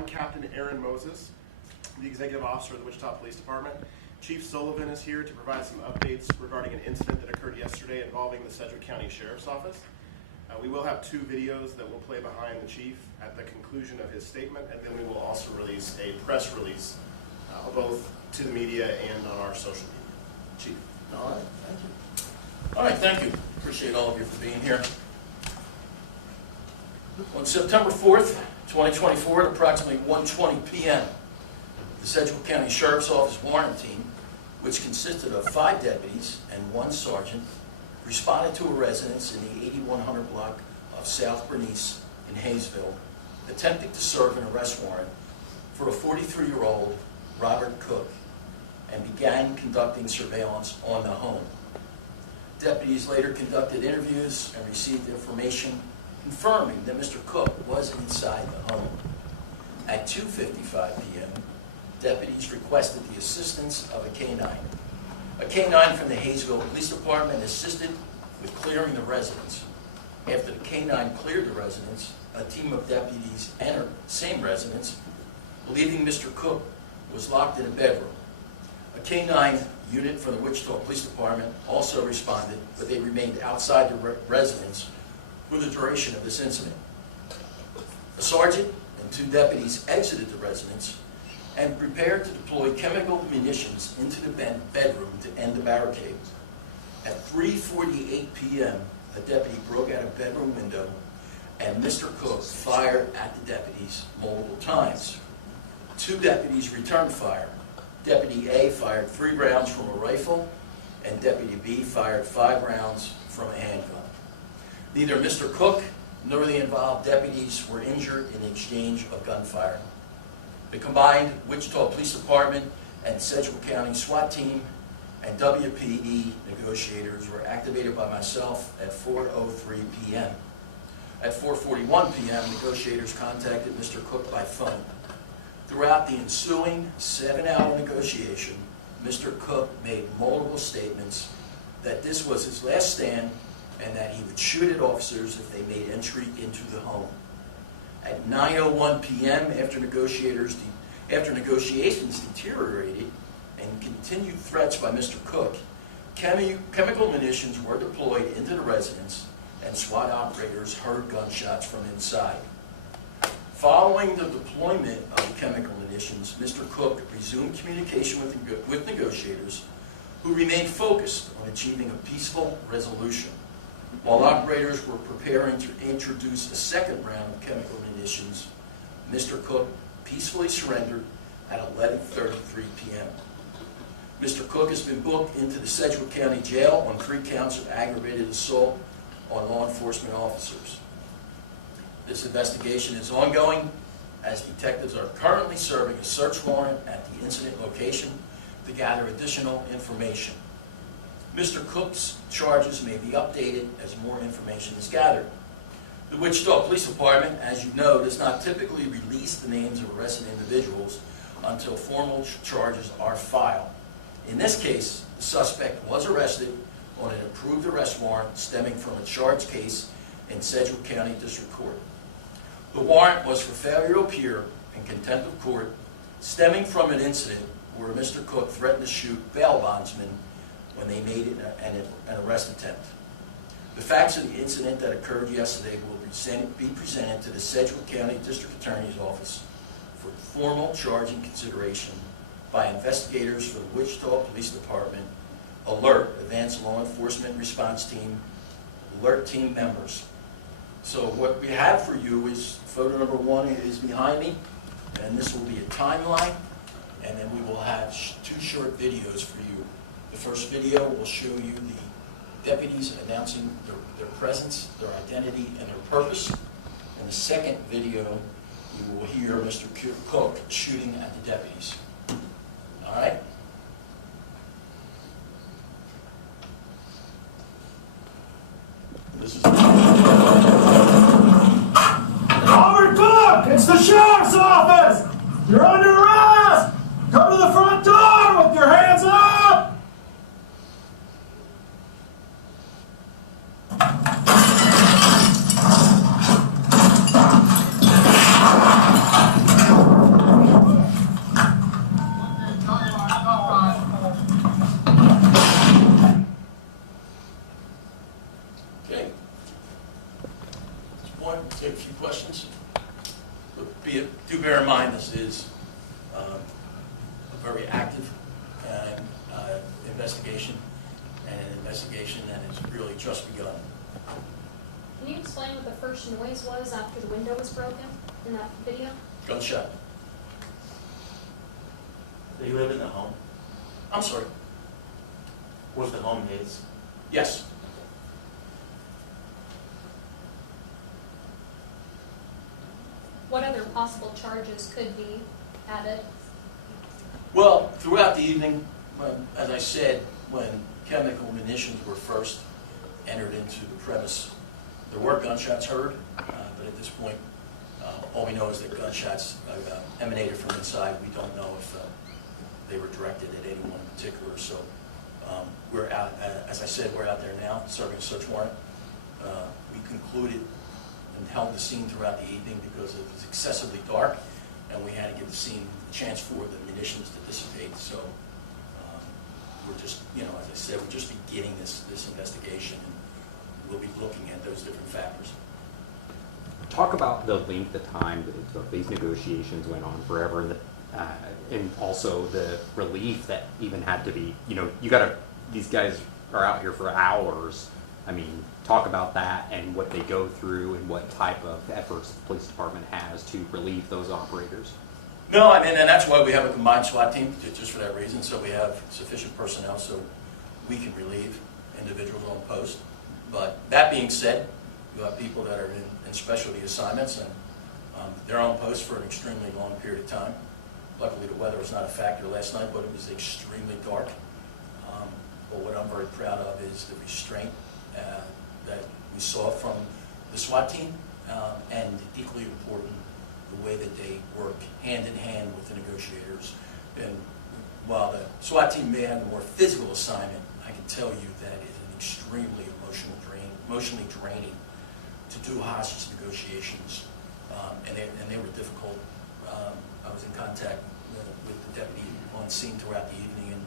I'm Captain Aaron Moses, the Executive Officer of the Wichita Police Department. Chief Sullivan is here to provide some updates regarding an incident that occurred yesterday involving the Sedgwick County Sheriff's Office. We will have two videos that will play behind the chief at the conclusion of his statement, and then we will also release a press release both to the media and on our social media. Chief. All right, thank you. All right, thank you. Appreciate all of you for being here. On September 4th, 2024, at approximately 1:20 p.m., the Sedgwick County Sheriff's Office warrant team, which consisted of 5 deputies and 1 sergeant, responded to a residence in the 8100 block of South Bernice in Haysville, attempting to serve an arrest warrant for a 43-year-old Robert Cook, and began conducting surveillance on the home. Deputies later conducted interviews and received information confirming that Mr. Cook was inside the home. At 2:55 p.m., deputies requested the assistance of a canine. A canine from the Haysville Police Department assisted with clearing the residence. After the canine cleared the residence, a team of deputies entered the same residence, believing Mr. Cook was locked in a bedroom. A canine unit from the Wichita Police Department also responded, but they remained outside the residence for the duration of this incident. A sergeant and 2 deputies exited the residence and prepared to deploy chemical munitions into the bedroom to end the barricade. At 3:48 p.m., a deputy broke out a bedroom window and Mr. Cook fired at the deputies multiple times. 2 deputies returned fire. Deputy A fired 3 rounds from a rifle and Deputy B fired 5 rounds from a handgun. Neither Mr. Cook nor the involved deputies were injured in the exchange of gunfire. The combined Wichita Police Department and Sedgwick County SWAT team and WPD negotiators were activated by myself at 4:03 p.m. At 4:41 p.m., negotiators contacted Mr. Cook by phone. Throughout the ensuing 7-hour negotiation, Mr. Cook made multiple statements that this was his last stand and that he would shoot at officers if they made entry into the home. At 9:01 p.m., after negotiations deteriorated and continued threats by Mr. Cook, chemical munitions were deployed into the residence and SWAT operators heard gunshots from inside. Following the deployment of the chemical munitions, Mr. Cook resumed communication with negotiators who remained focused on achieving a peaceful resolution. While operators were preparing to introduce a second round of chemical munitions, Mr. Cook peacefully surrendered at 11:33 p.m. Mr. Cook has been booked into the Sedgwick County Jail on 3 counts of aggravated assault on law enforcement officers. This investigation is ongoing as detectives are currently serving a search warrant at the incident location to gather additional information. Mr. Cook's charges may be updated as more information is gathered. The Wichita Police Department, as you know, does not typically release the names of arrested individuals until formal charges are filed. In this case, the suspect was arrested on an approved arrest warrant stemming from a charged case in Sedgwick County District Court. The warrant was for failure to appear in contempt of court stemming from an incident where Mr. Cook threatened to shoot bail bondsmen when they made an arrest attempt. The facts of the incident that occurred yesterday will be presented to the Sedgwick County District Attorney's Office for formal charging consideration by investigators for the Wichita Police Department, ALERT, Advanced Law Enforcement Response Team, ALERT team members. So what we have for you is photo number 1 is behind me, and this will be a timeline, and then we will have 2 short videos for you. The first video will show you the deputies announcing their presence, their identity, and their purpose. In the second video, you will hear Mr. Cook shooting at the deputies. All right? This is Robert Cook, it's the sheriff's office. You're under arrest. Come to the front door with your hands up. do bear in mind, this is a very active investigation, and an investigation that has really just begun. Can you explain what the first noise was after the window was broken in that video? Gunshot. Do you live in the home? I'm sorry. Was the home his? Yes. What other possible charges could be added? Well, throughout the evening, as I said, when chemical munitions were first entered into the premise, there were gunshots heard, but at this point, all we know is that gunshots emanated from inside. We don't know if they were directed at anyone in particular. So we're out, as I said, we're out there now serving a search warrant. We concluded and held the scene throughout the evening because it was excessively dark, and we had to give the scene a chance for the munitions to dissipate. So we're just, as I said, we're just beginning this investigation, and we'll be looking at those different factors. Talk about the length of time that these negotiations went on forever, and also the relief that even had to be, these guys are out here for hours. I mean, talk about that and what they go through and what type of efforts the police department has to relieve those operators. No, I mean, and that's why we have a combined SWAT team, just for that reason, so we have sufficient personnel so we can relieve individuals on post. But that being said, you have people that are in specialty assignments, and they're on post for an extremely long period of time. Luckily, the weather was not a factor last night, but it was extremely dark. But what I'm very proud of is the restraint that we saw from the SWAT team, and equally important, the way that they work hand in hand with the negotiators. And while the SWAT team may have a more physical assignment, I can tell you that it is an extremely emotionally draining to do hostage negotiations, and they were difficult. I was in contact with the deputy on scene throughout the evening,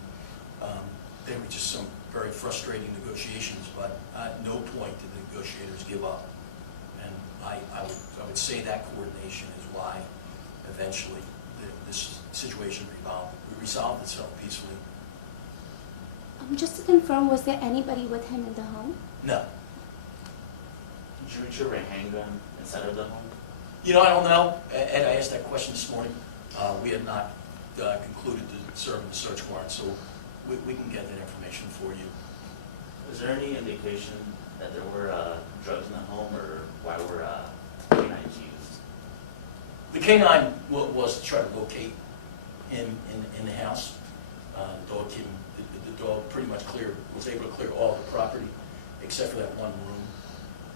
and they were just some very frustrating negotiations, but at no point did the negotiators give up. And I would say that coordination is why eventually this situation resolved itself peacefully. Just to confirm, was there anybody with him in the home? No. Did you retrieve a handgun inside of the home? I don't know. Ed, I asked that question this morning. We had not concluded to serve the search warrant, so we can get that information for you. Is there any indication that there were drugs in the home, or why were canines used? The canine was to try to locate him in the house. The dog pretty much was able to clear all the property except for that one room,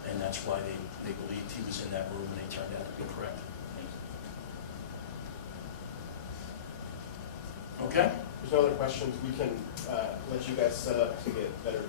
and that's why they believed he was in that room, and they turned out to be correct. Okay? There's no other questions. We can let you guys set up to get better